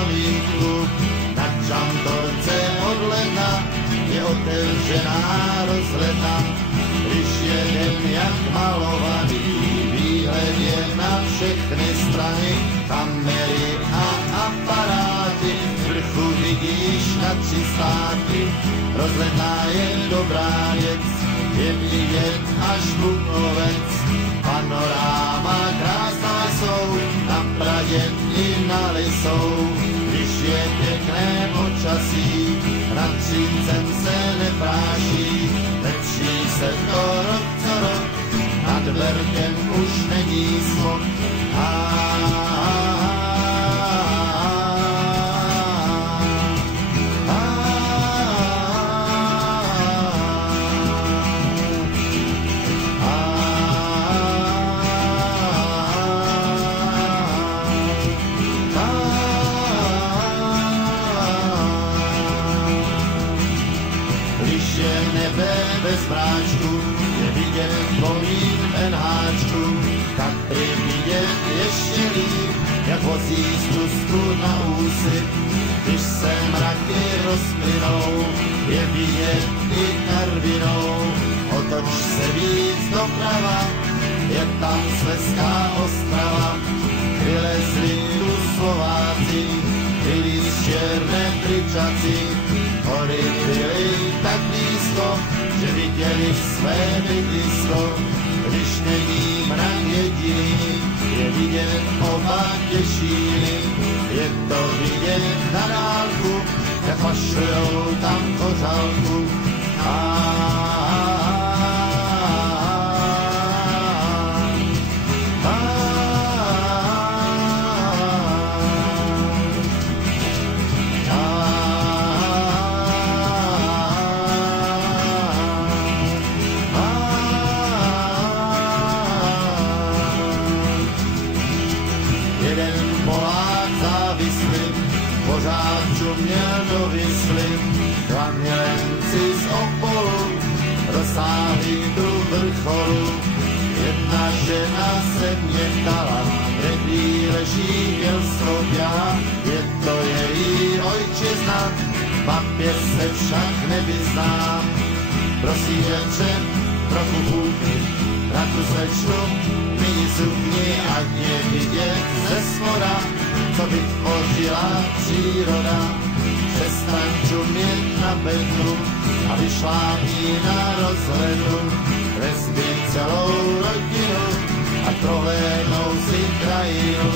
komínku, na čantorce od ledna je otevřená rozhledna. Když jedem jak malovaný, výhled je na všechny strany, kamery a aparáty, z vrchu vidíš na 3 státy. Rozhledna je dobrá věc, je vidět až Bukovec. Panoráma krásná jsou, na Pradě i na Lisou. Když je pěkné počasí, nad Třincem se nepráší. Lepší se to rok co rok, nad Verkem už není smog. Bez mráčku je vidět komín v NHčku, tak prý vidět ještě líp, jak vozí z Tusku na úsyp. Když se mraky rozplynou, je vidět i Karvinou. Otoč se víc doprava, je tam Slezská Ostrava. Vylezli tu Slováci, byli z černé tričaci, hory byly tak blízko, že viděli své bydlisko. Když není mrak jediný, je vidět oba Těšíny. Je to vidět na dálku, jak pašujou tam kořálku. Pořád čuměl do Visly, dva milenci z Opolu dosáhli do vrcholu. Jedna žena se mě ptala, kde leží Bělskovia, je to její ojčizna, papě se však nevyzná. Prosím, děvče, trochu chůvky, na tu slečnu, mini sukni, ať je vidět ze smora, co vytvořila příroda. Přestaň čumět na bednu a vyšlápí na rozhledu. Vezmi celou rodinu a prohlédnou si krajinu.